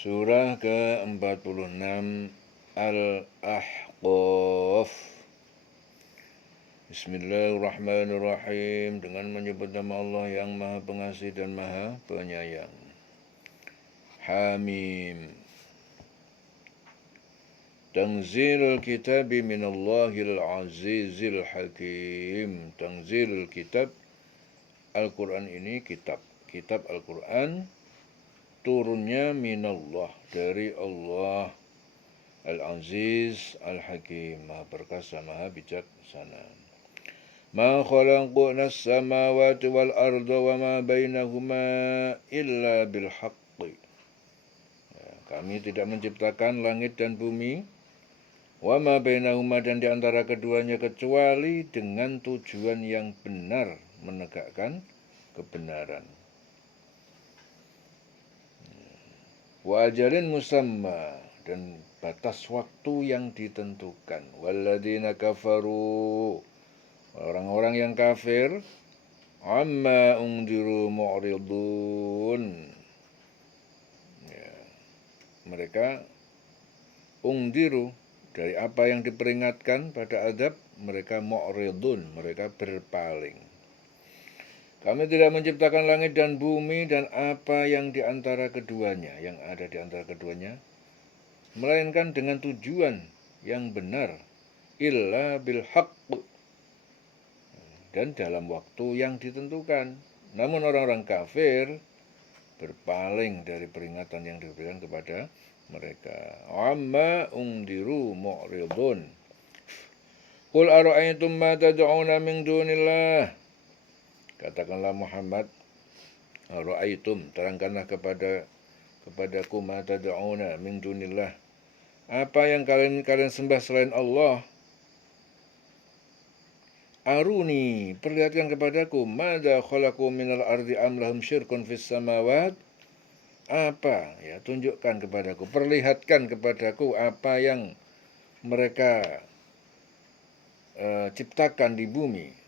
Surah ke-46 Al-Ahqaf. Bismillahirrahmanirrahim. Dengan menyebut nama Allah yang Maha Pengasih dan Maha Penyayang. Hamim. Tanzilul kitabi minallahil azizil hakim. Tanzilul kitab, Al-Quran ini kitab Al-Quran turunnya minallah, dari Allah, Al-Aziz, Al-Hakim, Maha Perkasa, Maha Bijaksana. Ma khalaqnas samawati wal arda wa ma bainahuma illa bil haqqi. Kami tidak menciptakan langit dan bumi, wa ma bainahuma, dan di antara keduanya, kecuali dengan tujuan yang benar, menegakkan kebenaran. Wa ajalin musamma, dan batas waktu yang ditentukan. Walladzina kafaru, orang-orang yang kafir, amma undiru mu'ridun, ya, mereka undiru, dari apa yang diperingatkan pada adab, mereka mu'ridun, mereka berpaling. Kami tidak menciptakan langit dan bumi dan apa yang di antara keduanya, yang ada di antara keduanya, melainkan dengan tujuan yang benar, illa bil haqq, dan dalam waktu yang ditentukan. Namun orang-orang kafir berpaling dari peringatan yang diberikan kepada mereka. Amma undiru mu'ridun. Qul ara'aytum ma tad'una min dunillah. Katakanlah Muhammad, ara'aytum, terangkanlah kepadaku, ma tad'una min dunillah, apa yang kalian sembah selain Allah. Aruni, perlihatkan kepadaku, madza khalaqu minal ardi am lahum syirkun fis samawat. Apa, ya, tunjukkan kepadaku, perlihatkan kepadaku apa yang mereka ciptakan di bumi.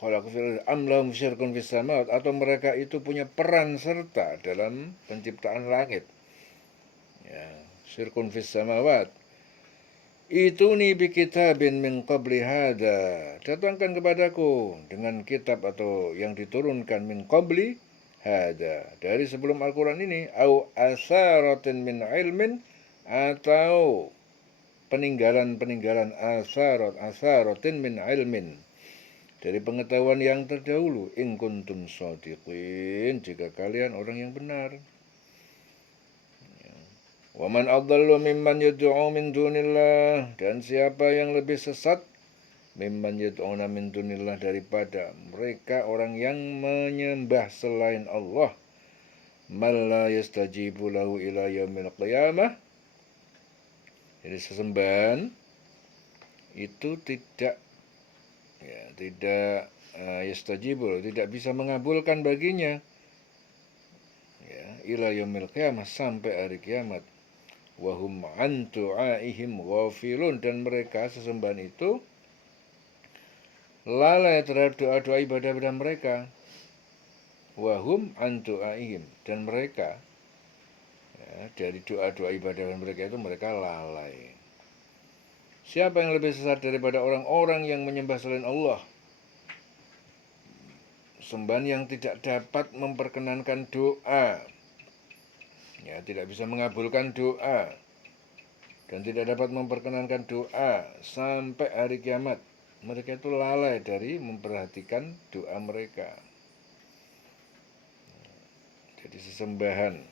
Khalaqu fil ardi am lahum syirkun fis samawat, atau mereka itu punya peran serta dalam penciptaan langit. Ya, syirkun fis samawat. Ituni bi kitabin min qabli hada, datangkan kepadaku dengan kitab atau yang diturunkan min qabli hada, dari sebelum Al-Quran ini, au asaratin min ilmin, atau peninggalan asaratin min ilmin, dari pengetahuan yang terdahulu, in kuntum shadiqin, jika kalian orang yang benar. Wa man adallu mimman yad'u min dunillah, dan siapa yang lebih sesat, mimman yad'una min dunillah, daripada mereka orang yang menyembah selain Allah, man la yastajibu lahu ila yaumil qiyamah. Jadi sesembahan itu tidak yastajibu, tidak bisa mengabulkan baginya, ya, ila yaumil qiyamah, sampai hari kiamat. Wahum an du'aihim ghafilun, dan mereka sesembahan itu lalai terhadap doa-doa ibadah mereka. Wahum an du'aihim, dan mereka, ya, dari doa-doa ibadah mereka itu mereka lalai. Siapa yang lebih sesat daripada orang-orang yang menyembah selain Allah? Sembahan yang tidak dapat memperkenankan doa, ya, tidak bisa mengabulkan doa, dan tidak dapat memperkenankan doa sampai hari kiamat. Mereka itu lalai dari memperhatikan doa mereka. Jadi sesembahan,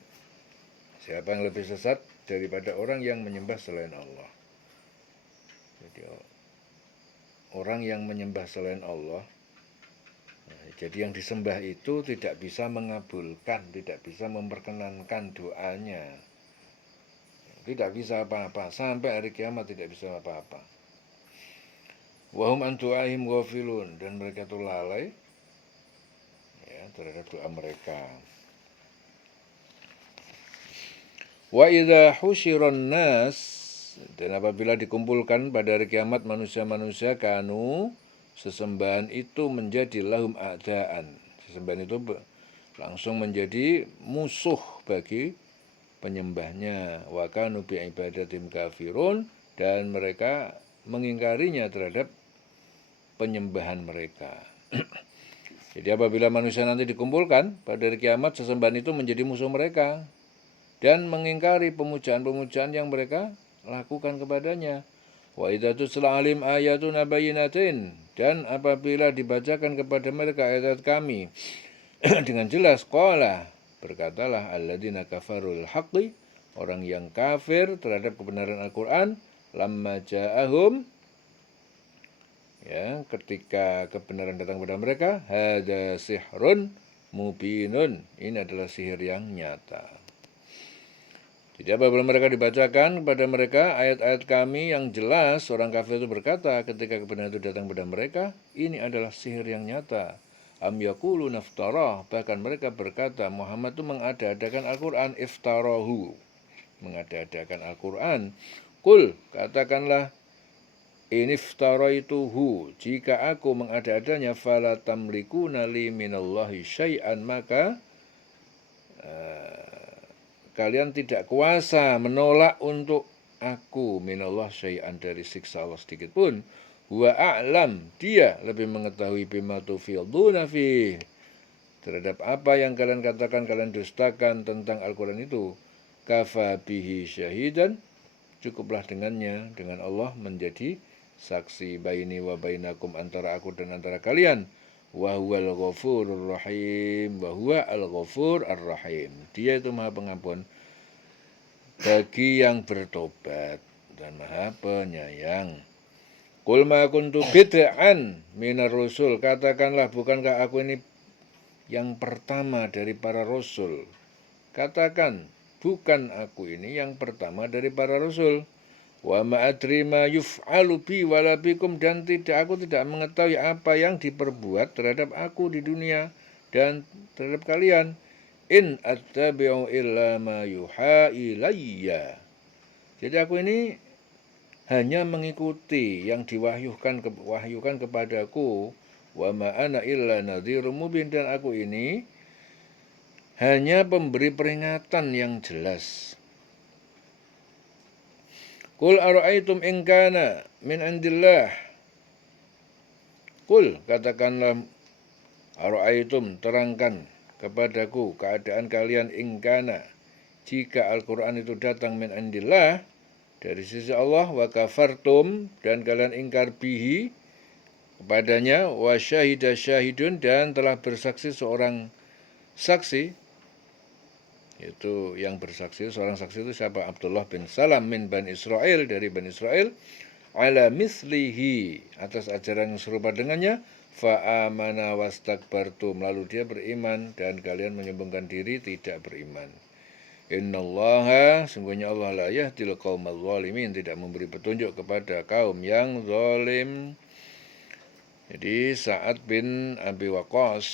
siapa yang lebih sesat daripada orang yang menyembah selain Allah? Jadi orang yang menyembah selain Allah, jadi yang disembah itu tidak bisa mengabulkan, tidak bisa memperkenankan doanya, tidak bisa apa-apa, sampai hari kiamat tidak bisa apa-apa. Wahum an du'aihim ghafilun, dan mereka itu lalai, ya, terhadap doa mereka. Wa idza husyiron nas, dan apabila dikumpulkan pada hari kiamat manusia-manusia, kanu, sesembahan itu menjadi lahum a'daan, sesembahan itu langsung menjadi musuh bagi penyembahnya. Wa kanu bi ibadatim kafirun, dan mereka mengingkarinya terhadap penyembahan mereka. Jadi apabila manusia nanti dikumpulkan pada hari kiamat, sesembahan itu menjadi musuh mereka dan mengingkari pemujaan-pemujaan yang mereka lakukan kepadanya. Wa idza tutla alim ayatuna bayyinatin, dan apabila dibacakan kepada mereka ayat kami dengan jelas, qala, berkatalah alladzina kafarul haqqi, orang yang kafir terhadap kebenaran Al-Qur'an, lamma ja'ahum, ya, ketika kebenaran datang kepada mereka, hada sihrun mubinun, ini adalah sihir yang nyata. Jadi apabila mereka dibacakan kepada mereka ayat-ayat kami yang jelas, orang kafir itu berkata ketika kebenaran itu datang kepada mereka, ini adalah sihir yang nyata. Am yaqulu naftarah, bahkan mereka berkata Muhammad itu mengada-adakan Al-Qur'an, iftarahu, mengada-adakan Al-Qur'an. Qul, katakanlah, iniftaraytuhu, jika aku mengada-adanya, fala tamlikuna li minallahi syai'an, maka kalian tidak kuasa menolak untuk aku minallah syai'an, dari siksa Allah sedikit pun. Huwa a'lam, dia lebih mengetahui bima tufiduna fi, terhadap apa yang kalian katakan, kalian dustakan tentang Al-Quran itu. Kafa bihi syahidan, cukuplah dengannya, dengan Allah menjadi saksi, baini wa bainakum, antara aku dan antara kalian. Wa huwal ghafurur rahim, wa huwa al-ghafur ar-rahim, dia itu maha pengampun bagi yang bertobat dan maha penyayang. Qul ma kuntu bid'an minar rusul, katakanlah, bukankah aku ini yang pertama dari para rasul. Katakan, bukan aku ini yang pertama dari para rasul. Wa ma adri ma yuf'alu bi wala bikum, dan aku tidak mengetahui apa yang diperbuat terhadap aku di dunia dan terhadap kalian. In attabi'u illa ma yuha ilayya, jadi aku ini hanya mengikuti yang diwahyukan kepadaku. Wa ma ana illa nadhirum mubin, dan aku ini hanya pemberi peringatan yang jelas. Qul ara'aytum in kana min indillah, qul, katakanlah, ara'aytum, terangkan kepadaku keadaan kalian, in kana, jika Al-Quran itu datang min indillah, dari sisi Allah, wa kafartum, dan kalian ingkar bihi, kepadanya, wa syahida syahidun, dan telah bersaksi seorang saksi. Itu yang bersaksi, seorang saksi itu siapa? Abdullah bin Salam min Bani Israel, dari Bani Israel, ala mislihi, atas ajaran yang serupa dengannya, fa'amana wastakbartum, lalu dia beriman dan kalian menyombongkan diri tidak beriman. Innallaha, sungguhnya Allah, la yahdil qaumal zalimin, tidak memberi petunjuk kepada kaum yang zalim. Jadi Sa'ad bin Abi Waqqas,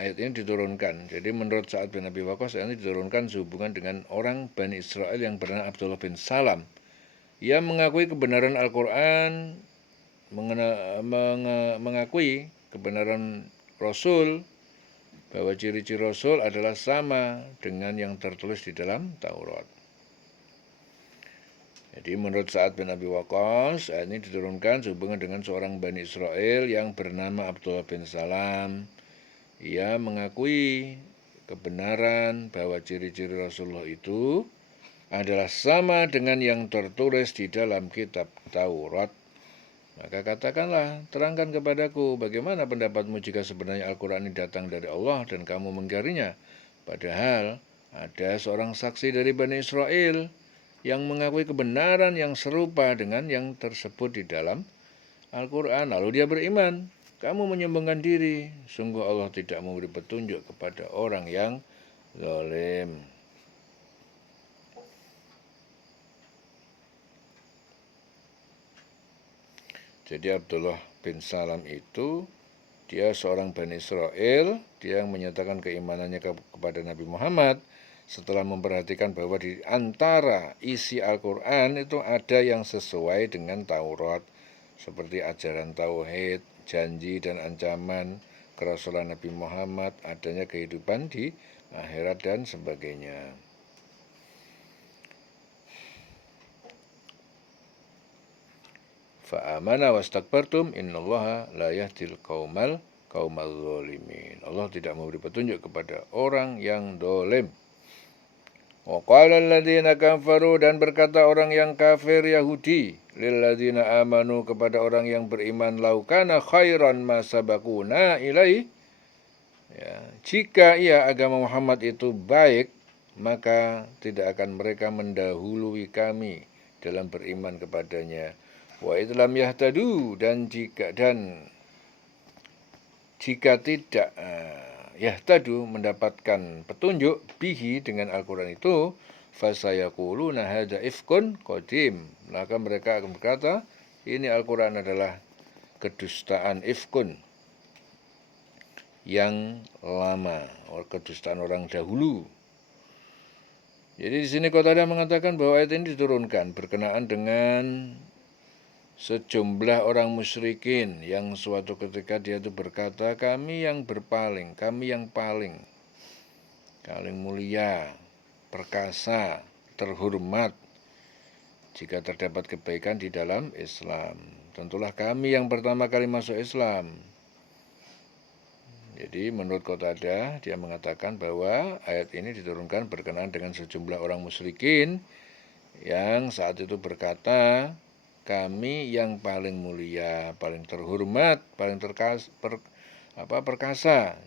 ayat ini diturunkan. Jadi menurut Sa'ad bin Abi Waqqas, ayat ini diturunkan sehubungan dengan orang Bani Israel yang bernama Abdullah bin Salam. Ia mengakui kebenaran Al-Quran, mengakui kebenaran Rasul, bahwa ciri-ciri Rasul adalah sama dengan yang tertulis di dalam Taurat. Jadi menurut Sa'ad bin Abi Waqqas, ayat ini diturunkan sehubungan dengan seorang Bani Israel yang bernama Abdullah bin Salam. Ia mengakui kebenaran bahwa ciri-ciri Rasulullah itu adalah sama dengan yang tertulis di dalam kitab Taurat. Maka katakanlah, terangkan kepadaku, bagaimana pendapatmu jika sebenarnya Al-Quran ini datang dari Allah dan kamu mengingkarinya. Padahal ada seorang saksi dari Bani Israel yang mengakui kebenaran yang serupa dengan yang tersebut di dalam Al-Quran. Lalu dia beriman. Kamu menyombongkan diri. Sungguh Allah tidak memberi petunjuk kepada orang yang zalim. Jadi Abdullah bin Salam itu, dia seorang Bani Israel, dia yang menyatakan keimanannya kepada Nabi Muhammad setelah memperhatikan bahwa di antara isi Al-Quran itu ada yang sesuai dengan Taurat, seperti ajaran Tauhid, janji dan ancaman, kerasulan Nabi Muhammad, adanya kehidupan di akhirat dan sebagainya. Fa'amana wastakbartum innallaha la yahdil qaumal zalimin. Allah tidak memberi petunjuk kepada orang yang dolim. Wa qala alladziina kafaru, dan berkata orang yang kafir Yahudi, lil ladziina amanu, kepada orang yang beriman, laukana khairan ma sabaquna ilai. Ya, jika agama Muhammad itu baik, maka tidak akan mereka mendahului kami dalam beriman kepadanya. Wa idlam yahtadu, dan jika tidak yahtadu, mendapatkan petunjuk, bihi, dengan Al-Quran itu, fasayaquluna hadza ifkun qadim, maka mereka akan berkata, ini Al-Quran adalah kedustaan ifkun yang lama, kedustaan orang dahulu. Jadi di sini Qatadah mengatakan bahwa ayat ini diturunkan berkenaan dengan sejumlah orang musyrikin yang suatu ketika dia itu berkata, kami yang berpaling, kami yang paling mulia, perkasa, terhormat jika terdapat kebaikan di dalam Islam. Tentulah kami yang pertama kali masuk Islam. Jadi menurut Qatadah, dia mengatakan bahwa ayat ini diturunkan berkenaan dengan sejumlah orang musyrikin yang saat itu berkata, kami yang paling mulia, paling terhormat, paling perkasa.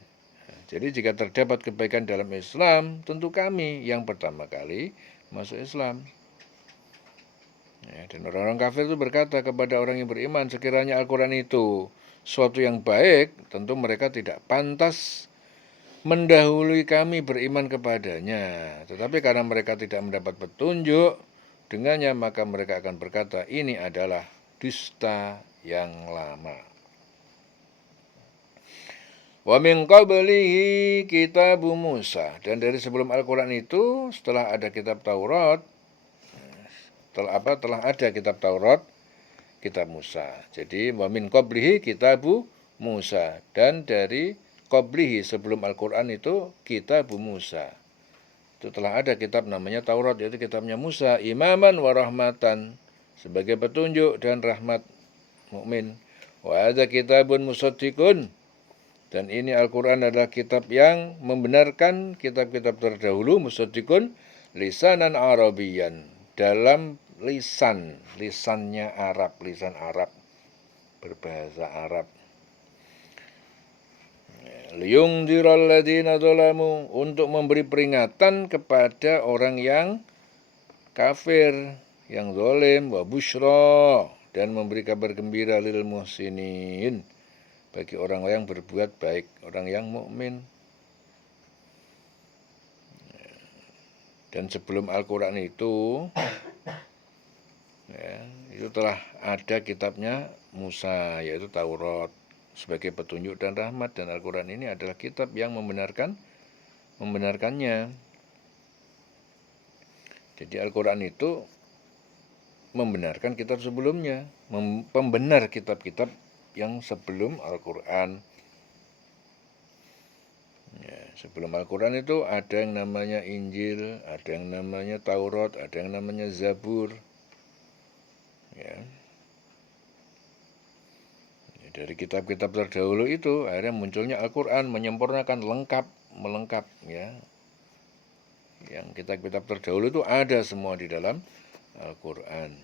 Jadi jika terdapat kebaikan dalam Islam, tentu kami yang pertama kali masuk Islam. Ya, dan orang-orang kafir itu berkata kepada orang yang beriman, sekiranya Al-Quran itu suatu yang baik, tentu mereka tidak pantas mendahului kami beriman kepadanya. Tetapi karena mereka tidak mendapat petunjuk dengannya, maka mereka akan berkata, ini adalah dusta yang lama. Wa min qablihi kitabu Musa, dan dari sebelum Al-Quran itu, setelah ada kitab Taurat, telah ada kitab Taurat, kitab Musa. Jadi wa min qablihi kitabu Musa, dan dari qablihi sebelum Al-Quran itu kitabu Musa. Itu telah ada kitab namanya Taurat, yaitu kitabnya Musa, imaman wa rahmatan, sebagai petunjuk dan rahmat mukmin. Wa hadza kitabun musaddiqun, dan ini Al-Quran adalah kitab yang membenarkan kitab-kitab terdahulu, musaddiqun lisanan Arabiyan, dalam lisannya Arab, lisan Arab, berbahasa Arab. Liyungdziral ladzina dzalamu, untuk memberi peringatan kepada orang yang kafir, yang zalim, wa busyra, dan memberi kabar gembira lil muhsinin, bagi orang yang berbuat baik, orang yang mukmin. Dan sebelum Al-Quran itu, itu telah ada kitabnya Musa, yaitu Taurat, sebagai petunjuk dan rahmat, dan Al-Quran ini adalah kitab yang membenarkannya. Jadi Al-Quran itu membenarkan kitab sebelumnya, pembenar kitab-kitab yang sebelum Al-Quran. Ya, sebelum Al-Quran itu ada yang namanya Injil, ada yang namanya Taurat, ada yang namanya Zabur. Ya. Dari kitab-kitab terdahulu itu akhirnya munculnya Al-Quran, menyempurnakan, melengkap, ya. Yang kitab-kitab terdahulu itu ada semua di dalam Al-Quran.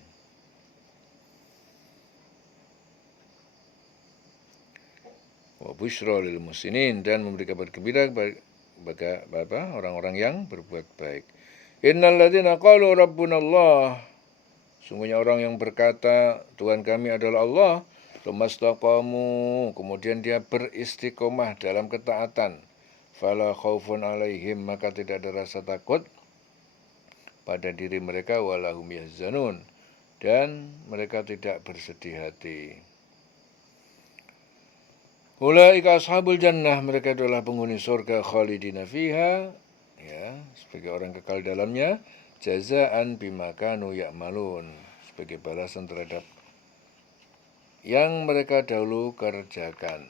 Wa busyra lil muhsinin, dan memberi kabar gembira bagi orang-orang yang berbuat baik. Innal ladzina qalu rabbunallah, sungguhnya orang yang berkata Tuhan kami adalah Allah, tsumastaqamu, kemudian dia beristiqomah dalam ketaatan, fala khaufun alaihim, maka tidak ada rasa takut pada diri mereka, walahum yahzanun, dan mereka tidak bersedih hati. Ulaika ashabul jannah, mereka adalah penghuni surga, khalidina fiha, ya, sebagai orang kekal dalamnya, jazaan bima kanu ya'malun, sebagai balasan terhadap yang mereka dahulu kerjakan.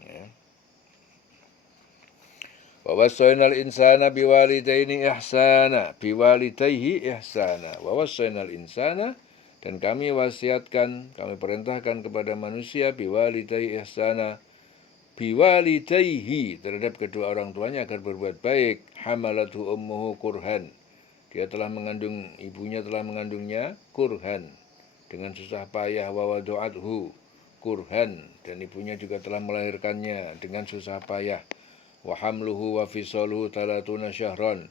Ya. Wa wassaynal insana biwalidayhi ihsana, wa wassaynal insana Dan kami wasiatkan, kami perintahkan kepada manusia biwalidayhi ihsana, biwalidayhi terhadap kedua orang tuanya agar berbuat baik. Hamalathu ummuhu kurhan, dia telah mengandung, ibunya telah mengandungnya kurhan, dengan susah payah. Wa wadu'athu kurhan, dan ibunya juga telah melahirkannya dengan susah payah. Wa hamluhu wa fisaluhu 30 syahran,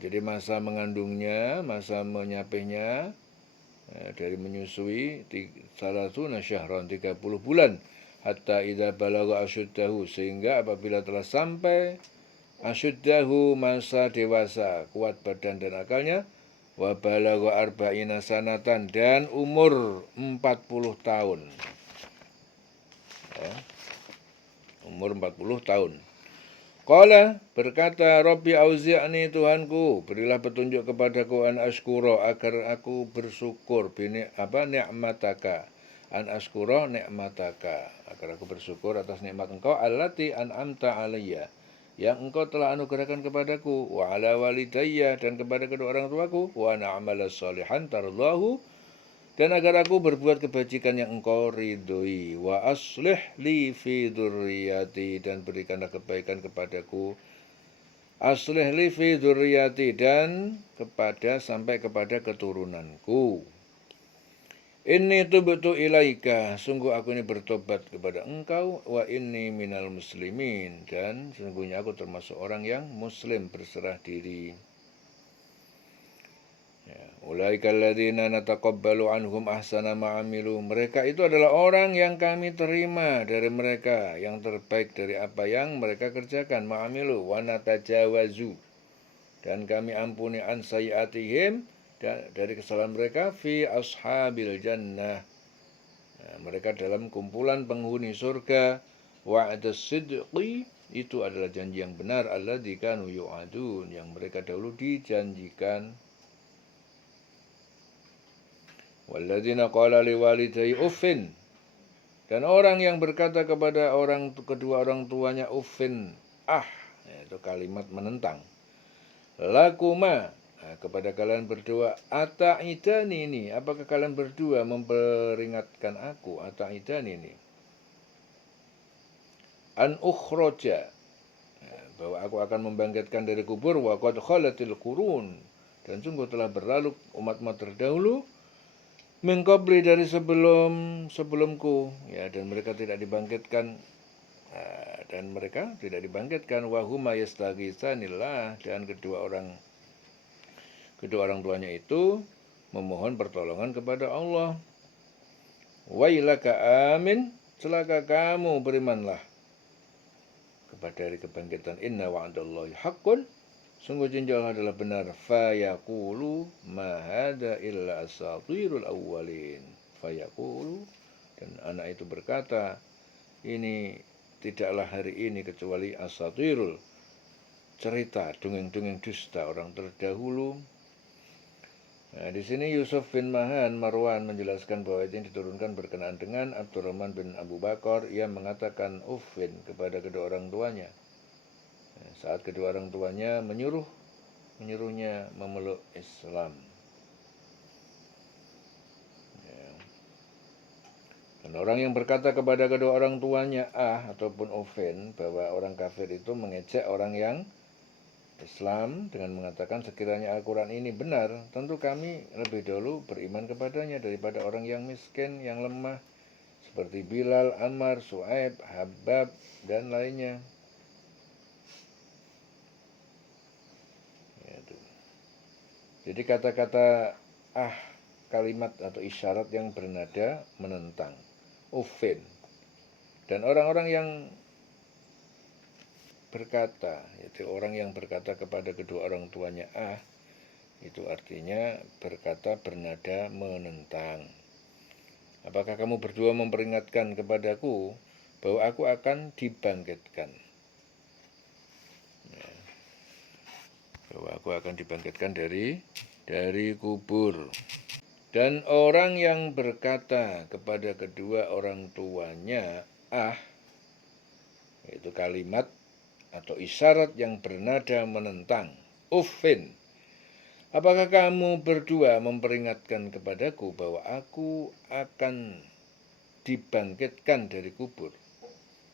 jadi masa mengandungnya, masa menyapihnya, dari menyusui 30 syahran, 30 bulan. Hatta idza balagha asyuddahu, sehingga apabila telah sampai asyuddahu, masa dewasa, kuat badan dan akalnya. Wa balagha arba'ina sanatan, dan umur 40 tahun. Umur 40 tahun. Qala, berkata, Rabbi auzi'ni, Tuhanku, berilah petunjuk kepadaku, an ashkura, agar aku bersyukur, ni'mataka, an ashkura ni'mataka, agar aku bersyukur atas nikmat engkau, allati an'amta alayya, yang engkau telah anugerahkan kepadaku, wa ala walidayya, dan kepada kedua orang tuaku, wa na'amala salihan tardahu, dan agar aku berbuat kebajikan yang engkau ridhoi. Wa aslih li fi dzurriyyati, dan berikanlah kebaikan kepadaku. Aslih li fi dzurriyyati, dan sampai kepada keturunanku. Inni tubtu ilaika, sungguh aku ini bertobat kepada engkau. Wa inni minal muslimin, dan sesungguhnya aku termasuk orang yang muslim, berserah diri. Ulaikal ladzina nataqabbalu anhum ahsana ma amilu, mereka itu adalah orang yang kami terima dari mereka yang terbaik dari apa yang mereka kerjakan. Ma'amilu wa natajawazu, dan kami ampuni an sayiatihim, dari kesalahan mereka, fi ashabil jannah, mereka dalam kumpulan penghuni surga. Wa'das sidqi, itu adalah janji yang benar, alladzi kanu yu'adun, yang mereka dahulu dijanjikan. Walladzina qala liwalidayhi uffin, dan orang yang berkata kepada kedua orang tuanya uffin, itu kalimat menentang. Lakuma, kepada kalian berdua, ata'idani ini, apakah kalian berdua memperingatkan aku, ata'idani ini, an ukhroja, bahwa aku akan membangkitkan dari kubur, wa qad khalatil qurun, dan sungguh telah berlalu umat-umat terdahulu, min qabli, dari sebelumku, ya, dan mereka tidak dibangkitkan, wa huma yastaghisanillah, dan kedua orang tuanya itu memohon pertolongan kepada Allah. Wailaka, amin, celaka kamu, berimanlah kepada hari kebangkitan. Inna wa'dallahi haqqun, sungguh janji Allah adalah benar. Fayaqulu ma hadza illa asatirul awwalin. Fayaqulu, dan anak itu berkata, ini tidaklah hari ini kecuali asatirul, cerita dongeng-dongeng dusta orang terdahulu. Nah, di sini Yusuf bin Marwan menjelaskan bahwa ini diturunkan berkenaan dengan Abdurrahman bin Abu Bakar. Ia mengatakan uffin kepada kedua orang tuanya saat kedua orang tuanya menyuruhnya memeluk Islam. Dan orang yang berkata kepada kedua orang tuanya ataupun uffin, bahwa orang kafir itu mengejek orang yang Islam dengan mengatakan, sekiranya Al-Quran ini benar, tentu kami lebih dahulu beriman kepadanya daripada orang yang miskin, yang lemah, seperti Bilal, Ammar, Su'aib, Habab, dan lainnya. Jadi kata-kata kalimat atau isyarat yang bernada menentang, uffin. Dan orang-orang yang berkata, yaitu orang yang berkata kepada kedua orang tuanya itu artinya berkata bernada menentang. Apakah kamu berdua memperingatkan kepadaku bahwa aku akan dibangkitkan? Bahwa aku akan dibangkitkan dari kubur. Dan orang yang berkata kepada kedua orang tuanya yaitu kalimat atau isyarat yang bernada menentang, uffin, Apakah kamu berdua memperingatkan kepadaku bahwa aku akan dibangkitkan dari kubur?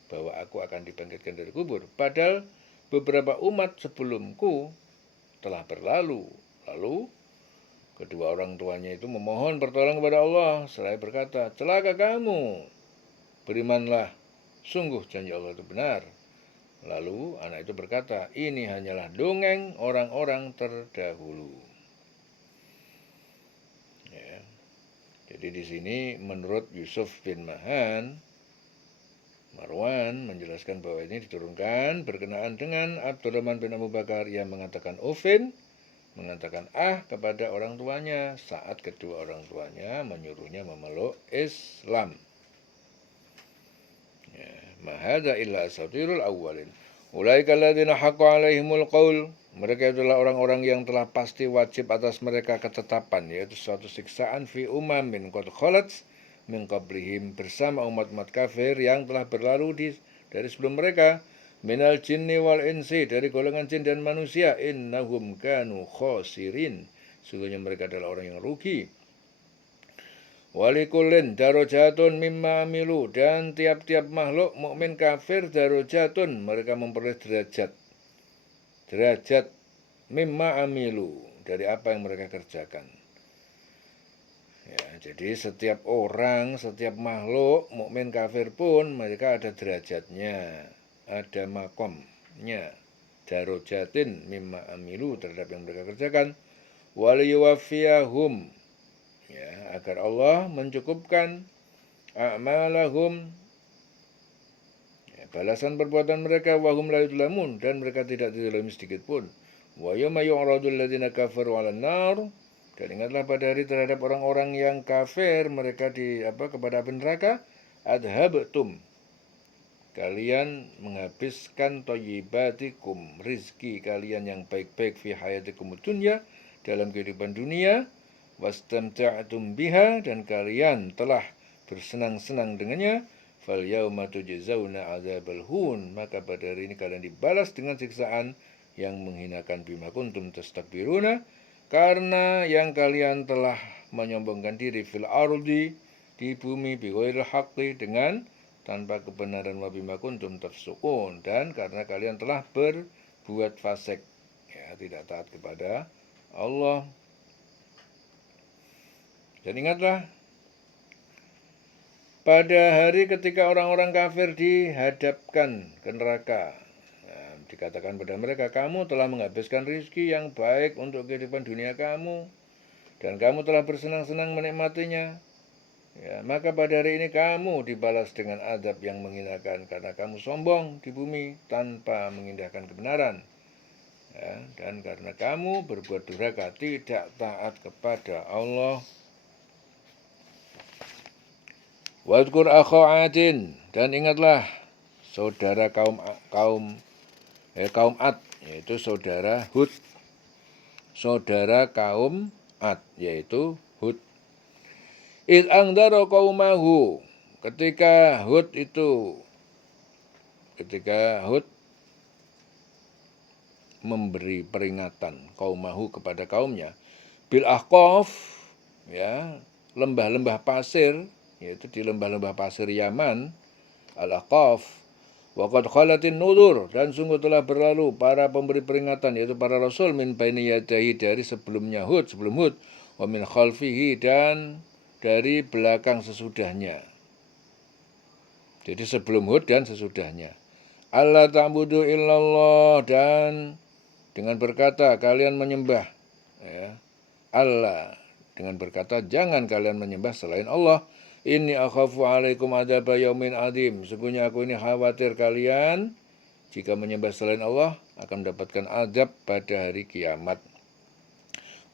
Bahwa aku akan dibangkitkan dari kubur. Padahal beberapa umat sebelumku telah berlalu. Lalu kedua orang tuanya itu memohon pertolongan kepada Allah. Seraya berkata, celaka kamu, berimanlah, sungguh janji Allah itu benar. Lalu anak itu berkata, ini hanyalah dongeng orang-orang terdahulu. Ya. Jadi di sini menurut Yusuf bin Marwan menjelaskan bahwa ini diturunkan berkenaan dengan Abdurrahman bin Abu Bakar yang mengatakan mengatakan kepada orang tuanya saat kedua orang tuanya menyuruhnya memeluk Islam. Ya, mahadza illa asatirul awwalin. Ulaika alladziina haqqa 'alaihimul qaul. Mereka adalah orang-orang yang telah pasti wajib atas mereka ketetapan, yaitu suatu siksaan fi umamin qad khalat min qablihim, bersama umat-umat kafir yang telah berlalu dari sebelum mereka, minal jinni wal insi, dari golongan jin dan manusia, innahum kanu khosirin, sungguhnya mereka adalah orang yang rugi. Walikullin darajatun mimma amilu, dan tiap-tiap makhluk mukmin kafir darajatun, mereka memperoleh derajat mimma amilu, dari apa yang mereka kerjakan. Ya, jadi setiap orang, setiap makhluk, mukmin kafir pun mereka ada derajatnya, ada makomnya, darojatin mimma amilu, terhadap yang mereka kerjakan. Waliyuwafiyahum, ya, agar Allah mencukupkan a'malahum, ya, balasan perbuatan mereka, wahum la yudlamun, dan mereka tidak dizalimi sedikit pun. Wa yawma yu'radul ladzina kafaru 'alan nar, dan ingatlah pada hari terhadap orang-orang yang kafir, mereka kepada api neraka. Adhabtum, kalian menghabiskan thayyibatikum, rizki kalian yang baik-baik, fi hayatikum dunya, dalam kehidupan dunia. Wastamta'tum biha, dan kalian telah bersenang-senang dengannya. Fal yauma tujzauna adzabal hun, maka pada hari ini kalian dibalas dengan siksaan yang menghinakan, bima kuntum tastakbiruna, karena yang kalian telah menyombongkan diri, fil ardi, di bumi, bighairil haqqi, dengan tanpa kebenaran, wa bima kuntum tafsukun, dan karena kalian telah berbuat fasik, ya, tidak taat kepada Allah. Dan ingatlah pada hari ketika orang-orang kafir dihadapkan ke neraka, dikatakan pada mereka, kamu telah menghabiskan rizki yang baik untuk kehidupan dunia kamu, dan kamu telah bersenang-senang menikmatinya. Ya, maka pada hari ini kamu dibalas dengan azab yang menghinakan, karena kamu sombong di bumi tanpa mengindahkan kebenaran. Ya, dan karena kamu berbuat durhaka, tidak taat kepada Allah. Wadkur akha Adin, dan ingatlah saudara kaum Ad, yaitu saudara Hud. Saudara kaum Ad, yaitu Hud. Id angdara qaumahu, ketika Hud memberi peringatan qaumahu kepada kaumnya, bil ahqaf, ya, lembah-lembah pasir, yaitu di lembah-lembah pasir Yaman, al-ahqaf. Waqad khalatin nudur, dan sungguh telah berlalu para pemberi peringatan, yaitu para rasul, min baini yadayhi, dari sebelum Hud, wa min khalfihi, dan dari belakang sesudahnya. Jadi sebelum Hud dan sesudahnya. Allah ta'budu illallah, dan dengan berkata kalian menyembah, ya, Allah, dengan berkata jangan kalian menyembah selain Allah. Inni akhafu alaikum adzaba yaumin adzim, sesungguhnya aku ini khawatir kalian jika menyembah selain Allah akan mendapatkan azab pada hari kiamat.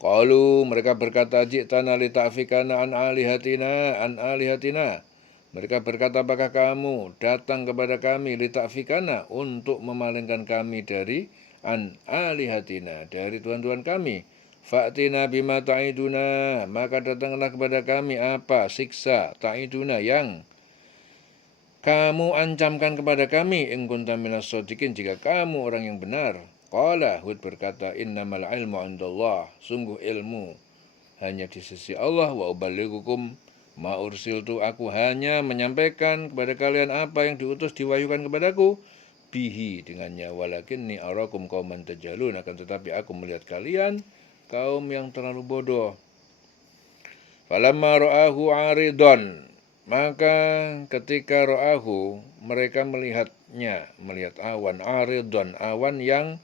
Qalu, mereka berkata, ji'tana lita'fikana an alihatina. Mereka berkata, apakah kamu datang kepada kami, lita'fikana, untuk memalingkan kami dari an alihatina, dari Tuhan-Tuhan kami. Fa'tina bima ta'iduna, maka datanglah kepada kami apa siksa ta'iduna yang kamu ancamkan kepada kami, in kunta minas shodiqin, jika kamu orang yang benar. Qala, Hud berkata, innamal ilmu indallah, sungguh ilmu hanya di sisi Allah, wa uballighukum ma ursiltu, aku hanya menyampaikan kepada kalian apa yang diutus diwahyukan kepadaku, bihi, dengannya, walakinni arakum qauman tajalun, akan tetapi aku melihat kalian kaum yang terlalu bodoh. Falamma ra'ahu 'aridon, maka ketika ra'ahu, mereka melihatnya, melihat awan, 'aridon, awan yang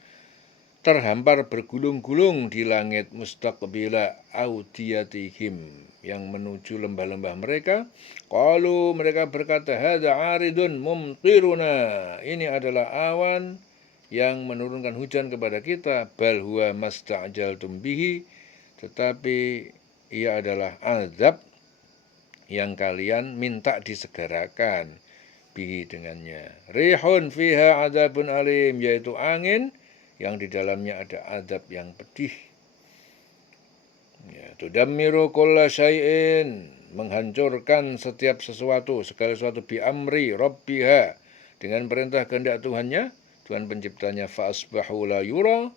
terhampar bergulung-gulung di langit, mustaqbila audiyatihim, yang menuju lembah-lembah mereka. Qalu, mereka berkata, hadza 'aridun mumtiruna, ini adalah awan yang menurunkan hujan kepada kita. Bal huwa masta'jaltum bihi, tetapi ia adalah azab yang kalian minta disegerakan, bihi, dengannya. Rihun fiha adzabun alim, yaitu angin yang di dalamnya ada azab yang pedih. Ya, tudammiru kulla syai'in, menghancurkan setiap sesuatu, segala sesuatu, bi amri rabbiha, dengan perintah kehendak Tuhannya, Tuhan penciptanya. Fa asbahu la yura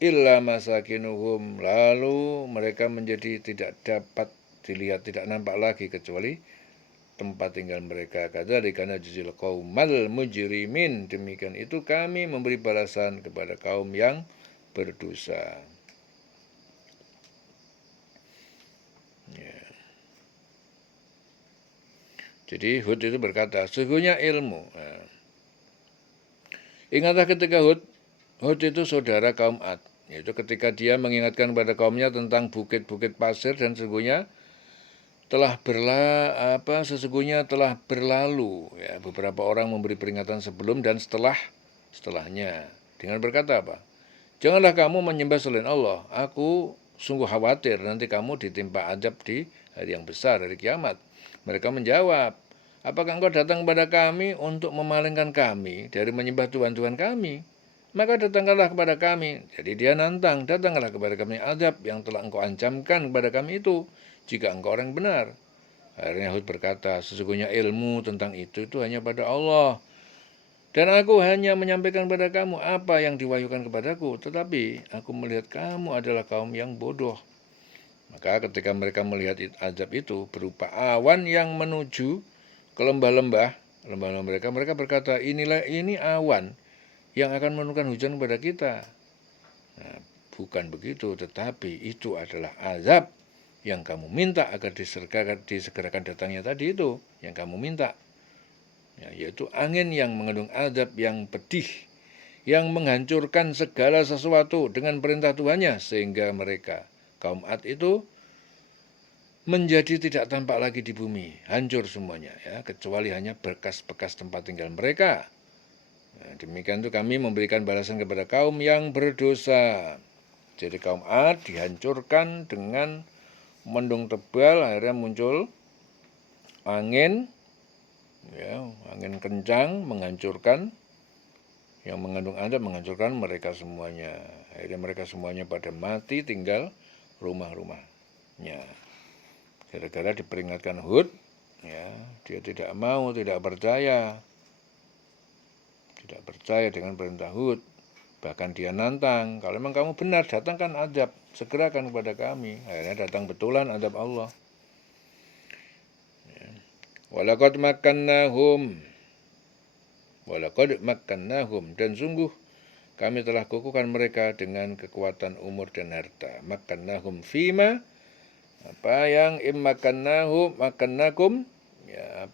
illa masakinuhum, lalu mereka menjadi tidak dapat dilihat, tidak nampak lagi kecuali tempat tinggal mereka. Kadzalika najzil qaumal mujrimin, demikian itu kami memberi balasan kepada kaum yang berdosa. Ya. Jadi Hud itu berkata, sesungguhnya ilmu. Nah, ingatlah ketika Hud itu saudara kaum Ad, yaitu ketika dia mengingatkan kepada kaumnya tentang bukit-bukit pasir, dan sesungguhnya sesungguhnya telah berlalu, ya, beberapa orang memberi peringatan sebelum dan setelahnya, dengan berkata apa? Janganlah kamu menyembah selain Allah, aku sungguh khawatir nanti kamu ditimpa azab di hari yang besar, hari kiamat. Mereka menjawab, apakah engkau datang kepada kami untuk memalingkan kami dari menyembah Tuhan-Tuhan kami? Maka datangkanlah kepada kami. Jadi dia nantang, datangkanlah kepada kami azab yang telah engkau ancamkan kepada kami itu, jika engkau orang benar. Akhirnya Hud berkata, sesungguhnya ilmu tentang itu hanya pada Allah. Dan aku hanya menyampaikan kepada kamu apa yang diwahyukan kepadaku, tetapi aku melihat kamu adalah kaum yang bodoh. Maka ketika mereka melihat azab itu berupa awan yang menuju ke lembah-lembah mereka, mereka berkata, ini awan yang akan menurunkan hujan kepada kita. Nah, bukan begitu, tetapi itu adalah azab yang kamu minta agar disegerakan datangnya tadi, itu yang kamu minta, ya, yaitu angin yang mengandung azab yang pedih, yang menghancurkan segala sesuatu dengan perintah Tuhannya, sehingga mereka, kaum Ad itu, menjadi tidak tampak lagi di bumi, hancur semuanya, ya, kecuali hanya bekas-bekas tempat tinggal mereka. Nah, demikian itu kami memberikan balasan kepada kaum yang berdosa. Jadi kaum Ad dihancurkan dengan mendung tebal, akhirnya muncul angin, ya, angin kencang menghancurkan, yang mengandung azab, menghancurkan mereka semuanya. Akhirnya mereka semuanya pada mati, tinggal rumah-rumahnya. Gara-gara diperingatkan Hud, ya, dia tidak mau, tidak percaya dengan perintah Hud. Bahkan dia nantang, kalau memang kamu benar, datangkan azab, segerakan kepada kami. Akhirnya datang betulan azab Allah. Walaqad makkannahum, dan sungguh kami telah kukuhkan mereka dengan kekuatan umur dan harta. Makkannahum fima, apa yang makannakum, ya,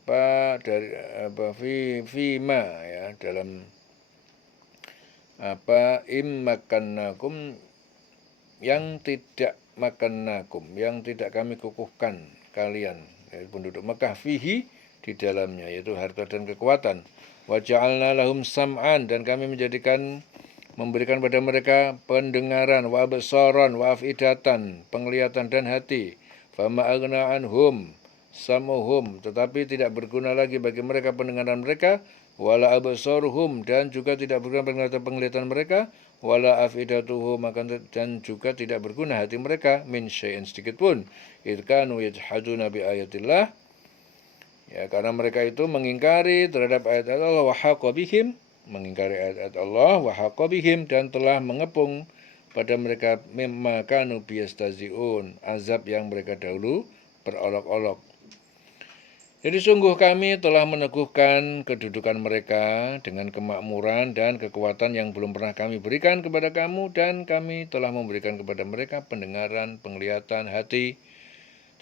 fima, ya, dalam immakannakum, yang tidak makannakum, yang tidak kami kukuhkan kalian, yaitu penduduk Mekah, fihi, di dalamnya, yaitu harta dan kekuatan. Wa ja'alna lahum sam'an, dan kami memberikan pada mereka pendengaran, wa absaran, wa afidatan, penglihatan dan hati. Fama aghna anhum samuhum, tetapi tidak berguna lagi bagi mereka pendengaran mereka, wala absaruhum, dan juga tidak berguna penglihatan mereka, wala afidatuhum, dan juga tidak berguna hati mereka, min syai'in, sedikit pun, idkanu yajhaduna bi ayatillah, ya, karena mereka itu mengingkari terhadap ayat Allah, wa haqa bihim, mengingkari ayat-ayat Allah, wa haqa bihim, dan telah mengepung pada mereka mimma kanu biyastaziun, azab yang mereka dahulu berolok-olok. Jadi sungguh kami telah meneguhkan kedudukan mereka dengan kemakmuran dan kekuatan yang belum pernah kami berikan kepada kamu, dan kami telah memberikan kepada mereka pendengaran, penglihatan, hati.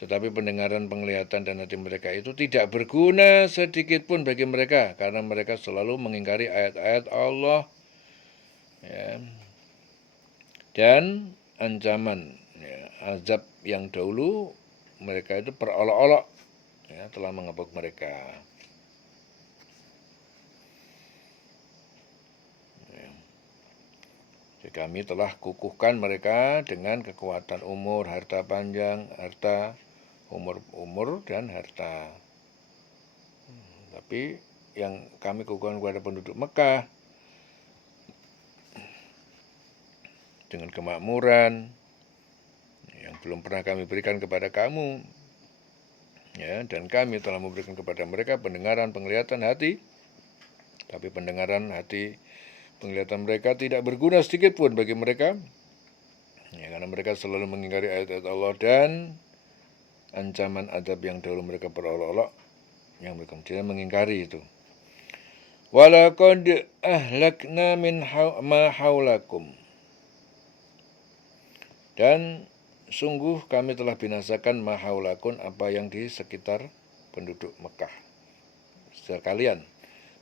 Tetapi pendengaran, penglihatan, dan hati mereka itu tidak berguna sedikit pun bagi mereka, karena mereka selalu mengingkari ayat-ayat Allah. Ya. Dan ancaman azab yang dahulu mereka itu perolok-olok, telah mengebuk mereka. Jadi kami telah kukuhkan mereka dengan kekuatan umur, harta panjang, harta, umur dan harta. Tapi yang kami kukuhkan kepada penduduk Mekah dengan kemakmuran yang belum pernah kami berikan kepada kamu, dan kami telah memberikan kepada mereka pendengaran, penglihatan, hati. Tapi pendengaran, hati, penglihatan mereka tidak berguna sedikit pun bagi mereka, karena mereka selalu mengingkari ayat-ayat Allah dan ancaman azab yang dahulu mereka perolok-olok, yang mereka tidak mengingkari itu. Walaqad ahlakna min ma haulakum, dan sungguh kami telah binasakan ma haulakum, apa yang di sekitar penduduk Mekah sekitar kalian.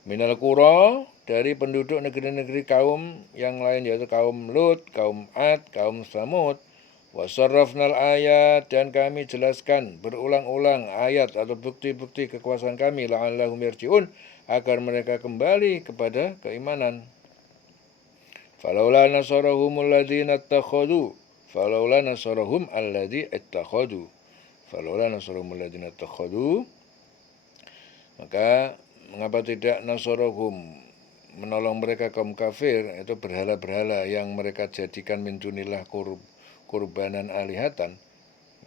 Minal qura, dari penduduk negeri-negeri kaum yang lain, yaitu kaum Lut, kaum Ad, kaum Samud. Wasarrafnal ayat, dan kami jelaskan berulang-ulang ayat atau bukti-bukti kekuasaan kami, la'allahum yarji'un, agar mereka kembali kepada keimanan. Falaula nasarahumul ladzina ittakhadhu, falaula nasarahum alladzi ittakhadhu, falaula nasarahumul ladzina ittakhadhu, maka mengapa tidak nasarahum, menolong mereka kaum kafir, itu berhala-berhala yang mereka jadikan min dunillah kurbanan alihatan,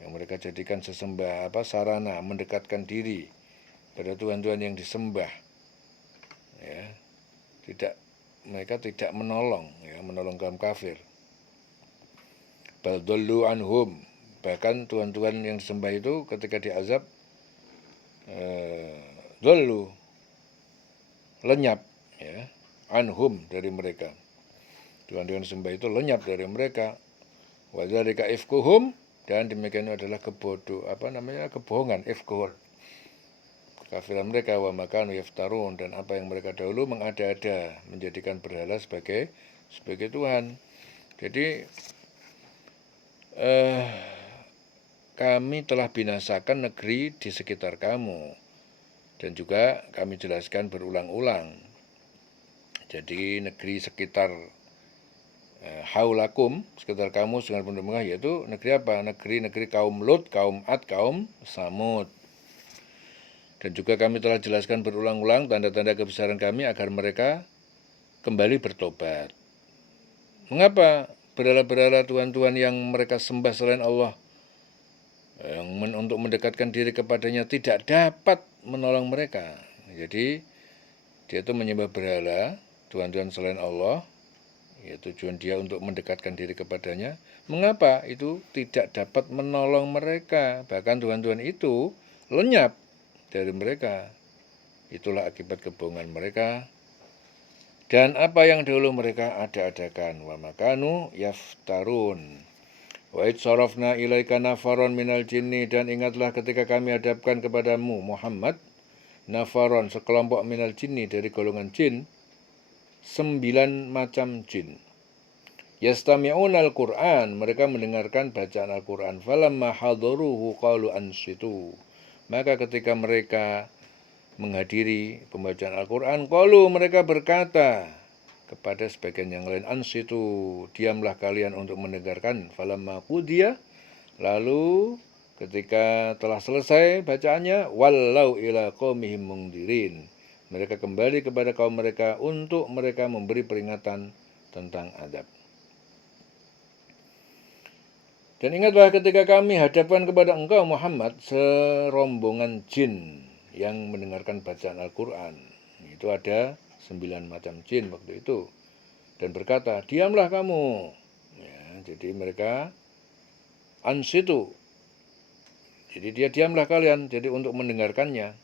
yang mereka jadikan sesembah sarana mendekatkan diri pada Tuhan-Tuhan yang disembah. Mereka tidak menolong, menolong kaum kafir. Bal dhallu anhum, bahkan Tuhan-Tuhan yang disembah itu ketika diazab dhallu, lenyap, anhum, dari mereka. Tuhan-Tuhan disembah itu lenyap dari mereka. Wa dzalika ifkuhum, dan demikian adalah kebohongan, ifkuhul, kekafiran mereka. Wa makanu yaftarun, dan apa yang mereka dahulu mengada-ada, menjadikan berhala sebagai Tuhan. Jadi kami telah binasakan negeri di sekitar kamu, dan juga kami jelaskan berulang-ulang. Jadi negeri sekitar haulakum, sekitar kamu dengan penduduk Mekah, yaitu negeri apa? Negeri-negeri kaum Lut, kaum Ad, kaum Samud. Dan juga kami telah jelaskan berulang-ulang tanda-tanda kebesaran kami agar mereka kembali bertobat. Mengapa berhala-berhala Tuhan-Tuhan yang mereka sembah selain Allah, yang untuk mendekatkan diri kepadanya, tidak dapat menolong mereka? Jadi dia itu menyembah berhala, Tuhan-Tuhan selain Allah, ya tujuan dia untuk mendekatkan diri kepadanya. Mengapa itu tidak dapat menolong mereka? Bahkan Tuhan-Tuhan itu lenyap dari mereka. Itulah akibat kebohongan mereka dan apa yang dahulu mereka ada-adakan. Wa makanu yaftarun. Wa id sarafna ilaika nafaron minal jinni, dan ingatlah ketika kami hadapkan kepadamu Muhammad nafaron, sekelompok minal jinni, dari golongan jin, 9 macam jin. Yastami'una al-Qur'an, mereka mendengarkan bacaan Al-Qur'an. Falamma hadaruhu qalu ansitu, maka ketika mereka menghadiri pembacaan Al-Qur'an, qalu, mereka berkata kepada sebagian yang lain, ansitu, diamlah kalian untuk mendengarkan. Falamma qudiya, lalu ketika telah selesai bacaannya, wallau ila qaumihim mungdirin, mereka kembali kepada kaum mereka untuk mereka memberi peringatan tentang azab. Dan ingatlah ketika kami hadapkan kepada engkau Muhammad serombongan jin yang mendengarkan bacaan Al-Qur'an. Itu ada 9 macam jin waktu itu, dan berkata, diamlah kamu. Ya, jadi mereka ansitu, jadi dia diamlah kalian, jadi untuk mendengarkannya.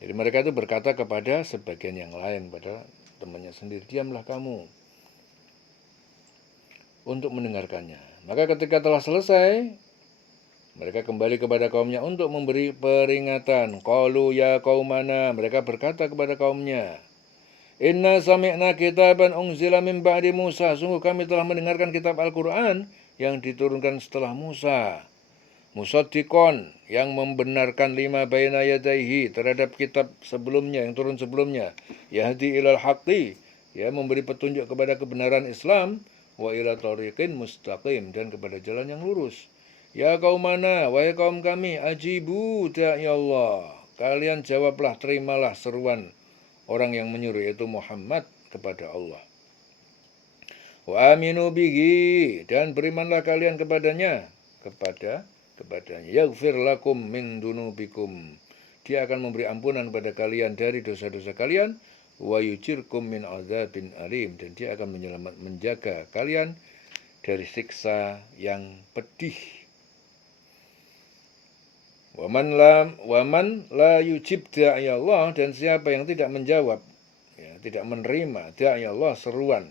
Jadi mereka itu berkata kepada sebagian yang lain, pada temannya sendiri, diamlah kamu untuk mendengarkannya. Maka ketika telah selesai, mereka kembali kepada kaumnya untuk memberi peringatan. Qalu ya qaumana, mereka berkata kepada kaumnya, inna sami'na kitaban unzila min ba'di Musa, sungguh kami telah mendengarkan kitab Al-Quran yang diturunkan setelah Musa. Musaddiqon, yang membenarkan lima baina yadaihi, terhadap kitab sebelumnya yang turun sebelumnya. Yahdi ilal haqqi, ya, memberi petunjuk kepada kebenaran Islam, wa ila tariqin mustaqim, dan kepada jalan yang lurus. Ya qaumana, wahai kaum kami, ajibu da'i Allah, kalian jawablah, terimalah seruan orang yang menyuruh, yaitu Muhammad, kepada Allah. Wa aminu bihi, dan berimanlah kalian kepadanya, kepadanya. Yaghfir lakum min dunubikum, dia akan memberi ampunan kepada kalian dari dosa-dosa kalian. Wa yujirkum min adzabin alim, dan dia akan menjaga kalian dari siksa yang pedih. Waman la yujib da'i Allah, dan siapa yang tidak menjawab, ya, tidak menerima da'i Allah, seruan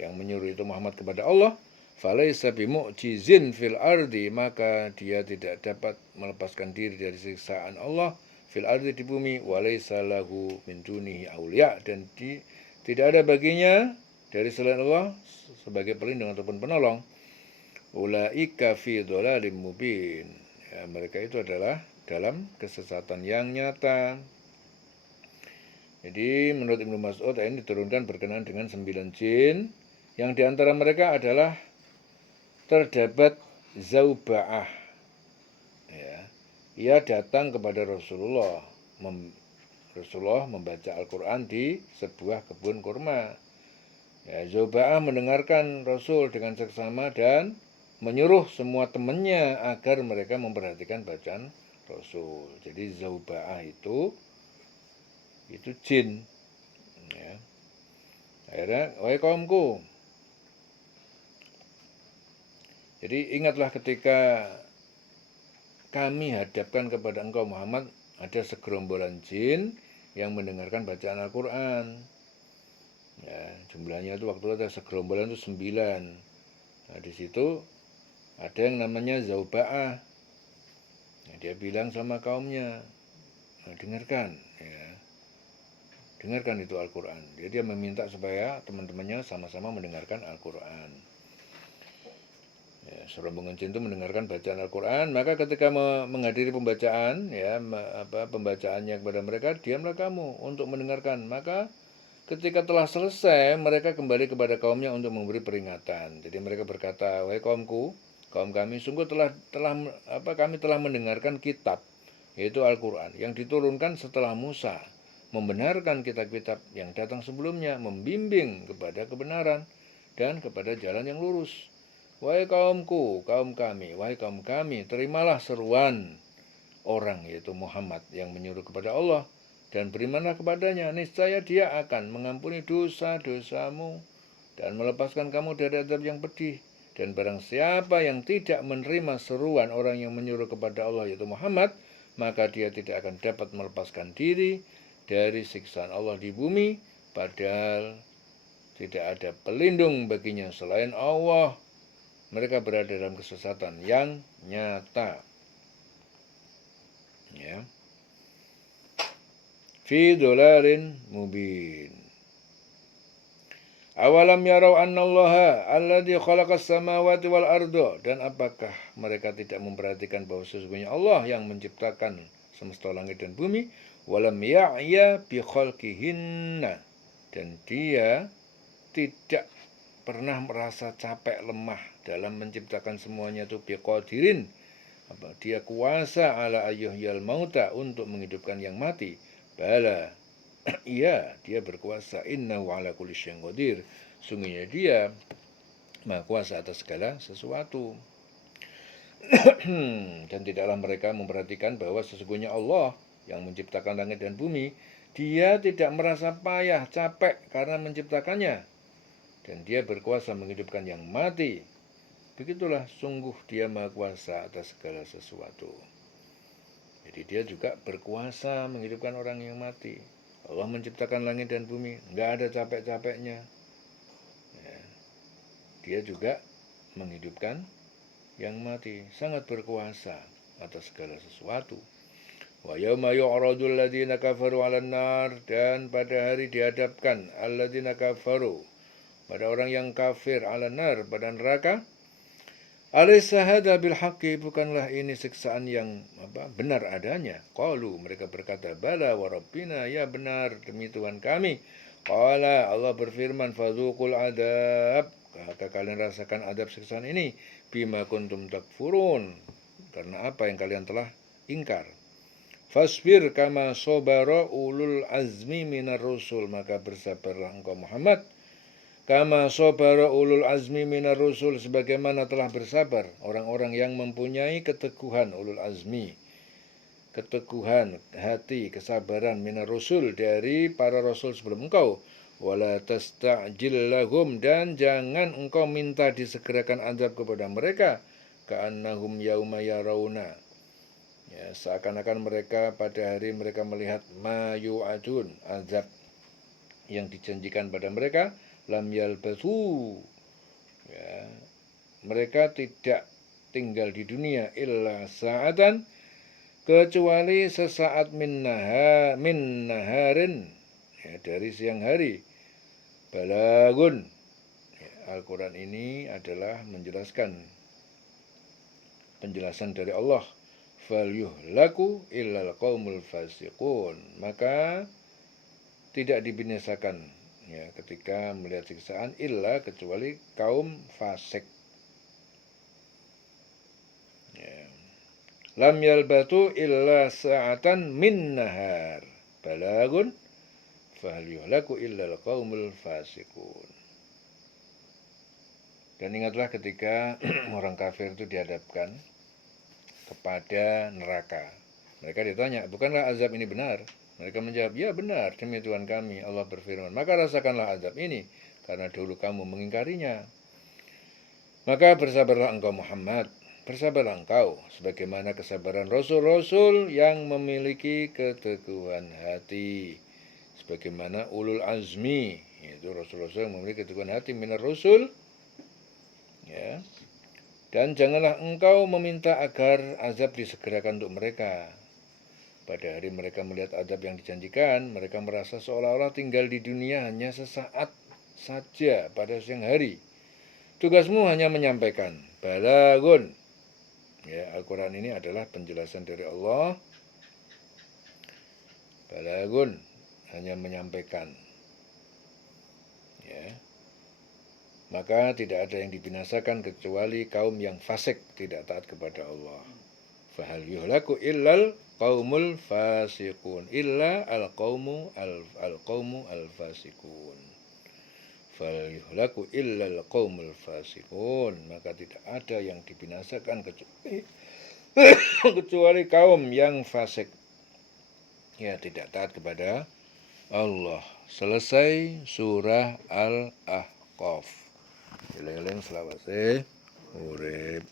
yang menyuruh itu Muhammad kepada Allah, falaisa bimu'jizin fil ardi, maka dia tidak dapat melepaskan diri dari siksaan Allah fil ardi, di bumi, walaisa lahu min dunihi auliya, dan tidak ada baginya dari selain Allah sebagai pelindung ataupun penolong. Ulaika fi dhalalim mubin, ya, mereka itu adalah dalam kesesatan yang nyata. Jadi menurut Ibnu Mas'ud, ini diturunkan berkenaan dengan 9 jin, yang diantara mereka adalah terdapat Zauba'ah. Ya, ia datang kepada Rasulullah. Rasulullah membaca Al-Quran di sebuah kebun kurma. Ya, Zauba'ah mendengarkan Rasul dengan seksama dan menyuruh semua temannya agar mereka memperhatikan bacaan Rasul. Jadi Zauba'ah itu jin. Ya. Akhirnya, wahai kaumku, jadi ingatlah ketika kami hadapkan kepada engkau Muhammad ada segerombolan jin yang mendengarkan bacaan Al-Quran. Ya, jumlahnya itu waktu itu ada segerombolan itu 9. Nah, di situ ada yang namanya Zauba'ah. Nah, dia bilang sama kaumnya, nah, dengarkan, ya, dengarkan itu Al-Quran. Dia meminta supaya teman-temannya sama-sama mendengarkan Al-Quran. Ya, serombongan jin itu mendengarkan bacaan Al-Quran. Maka ketika menghadiri pembacaan, ya, pembacaannya kepada mereka, diamlah kamu untuk mendengarkan. Maka ketika telah selesai, mereka kembali kepada kaumnya untuk memberi peringatan. Jadi mereka berkata, wahai kaumku, kaum kami, sungguh kami telah mendengarkan kitab, yaitu Al-Quran, yang diturunkan setelah Musa, membenarkan kitab-kitab yang datang sebelumnya, membimbing kepada kebenaran dan kepada jalan yang lurus. Wahai kaumku, kaum kami, wahai kaum kami, terimalah seruan orang, yaitu Muhammad, yang menyuruh kepada Allah, dan berimanlah kepadanya. Niscaya dia akan mengampuni dosa-dosamu dan melepaskan kamu dari azab yang pedih. Dan barang siapa yang tidak menerima seruan orang yang menyuruh kepada Allah, yaitu Muhammad, maka dia tidak akan dapat melepaskan diri dari siksaan Allah di bumi, padahal tidak ada pelindung baginya selain Allah. Mereka berada dalam kesesatan yang nyata. Ya. Fi dhalarin mubin. Awalam yarau annallaha alladzi khalaqas samawati wal arda, dan apakah mereka tidak memperhatikan bahwa sesungguhnya Allah yang menciptakan semesta langit dan bumi, walam ya'ya bi khalqihinna, dan dia tidak pernah merasa capek lemah dalam menciptakan semuanya itu, biqadirin, dia kuasa ala ayyuhyal mauta, untuk menghidupkan yang mati. Bala, iya, dia berkuasa. Innahu ala kulli syai'in qadir, sungguhnya dia maha kuasa atas segala sesuatu. Dan tidaklah mereka memperhatikan bahwa sesungguhnya Allah yang menciptakan langit dan bumi Dia tidak merasa payah, capek karena menciptakannya. Dan dia berkuasa menghidupkan yang mati. Begitulah sungguh dia maha kuasa atas segala sesuatu. Jadi dia juga berkuasa menghidupkan orang yang mati. Allah menciptakan langit dan bumi, nggak ada capek-capeknya. Ya. Dia juga menghidupkan yang mati, sangat berkuasa atas segala sesuatu. Wa yauma yu'radul ladzina kafaru 'alan nar, dan pada hari dihadapkan alladzina kafaru, pada orang yang kafir, 'alan nar, pada neraka. Alaysa hadza bil haqqi, bukanlah ini siksaan yang benar adanya? Qalu, mereka berkata, bala wa rabbina, ya benar demi Tuhan kami. Qala, Allah berfirman, fadzuqul adab, maka kalian rasakan adab siksaan ini, bima kuntum takfurun, karena apa yang kalian telah ingkar. Fasbir kama sobara ulul azmi minar rusul, maka bersabarlah engkau Muhammad, kama sobara ulul azmi minar rusul, sebagaimana telah bersabar orang-orang yang mempunyai keteguhan, ulul azmi, keteguhan hati, kesabaran, minar rusul, dari para rasul sebelum engkau. Wala tasta'jil lahum, dan jangan engkau minta disegerakan azab kepada mereka. Ka'annahum yauma yarawna, ya, seakan-akan mereka pada hari mereka melihat ma yu'adun, azab yang dijanjikan pada mereka. Lam yalbathu, ya, mereka tidak tinggal di dunia illa sa'atan, kecuali sesaat min naharin, ya, dari siang hari. Balagun, ya, Al-Quran ini adalah menjelaskan penjelasan dari Allah. Falyuhlaku illal qaumul fasiqun, maka tidak dibinasakan, ya, ketika melihat siksaan, illa, kecuali kaum fasik. Ya. Lam yalbatu illa sa'atan min nahar balagun fahal yuhlaku illal qaumul fasiqun. Dan ingatlah ketika orang kafir itu dihadapkan kepada neraka. Mereka ditanya, bukanlah azab ini benar? Mereka menjawab, ya benar demi Tuhan kami. Allah berfirman, maka rasakanlah azab ini, karena dulu kamu mengingkarinya. Maka bersabarlah engkau Muhammad, bersabarlah engkau sebagaimana kesabaran rasul-rasul yang memiliki keteguhan hati, sebagaimana ulul azmi, yaitu rasul-rasul yang memiliki keteguhan hati minar rasul, ya. Dan janganlah engkau meminta agar azab disegerakan untuk mereka. Pada hari mereka melihat azab yang dijanjikan, mereka merasa seolah-olah tinggal di dunia hanya sesaat saja pada siang hari. Tugasmu hanya menyampaikan. Balagun. Ya, Al-Quran ini adalah penjelasan dari Allah. Balagun, hanya menyampaikan. Ya. Maka tidak ada yang dibinasakan kecuali kaum yang fasik, tidak taat kepada Allah. Fahal yuhlaku illal qaumul fasiqun, illa al-qaumu al-fasiqun. Fal yuhlaku illal qaumul fasiqun, maka tidak ada yang dibinasakan kecuali kaum yang fasik, ya, tidak taat kepada Allah. Selesai surah Al-Ahqaf. Eling-eling selawase urip.